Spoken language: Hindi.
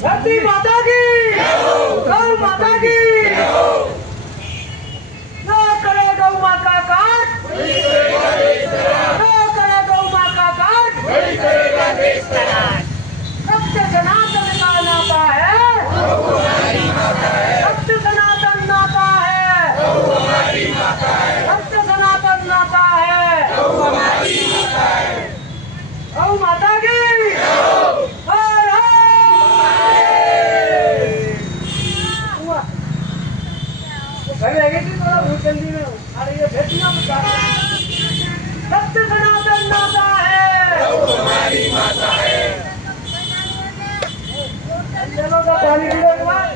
धरती माता की, गौ माता की। न करे गौ माँ का काट, न करे गौ माँ का काट, सत्य सनातन का नाता है, सत्य सनातन नाता है, सत्य सनातन नाता है। गौ माता की हर घर रह गई थी थोड़ा भूख जल्दी में। अरे ये भेटियां सत्य सनातन नाता है, हमारी माता है। चलो का पानी पीने के बाद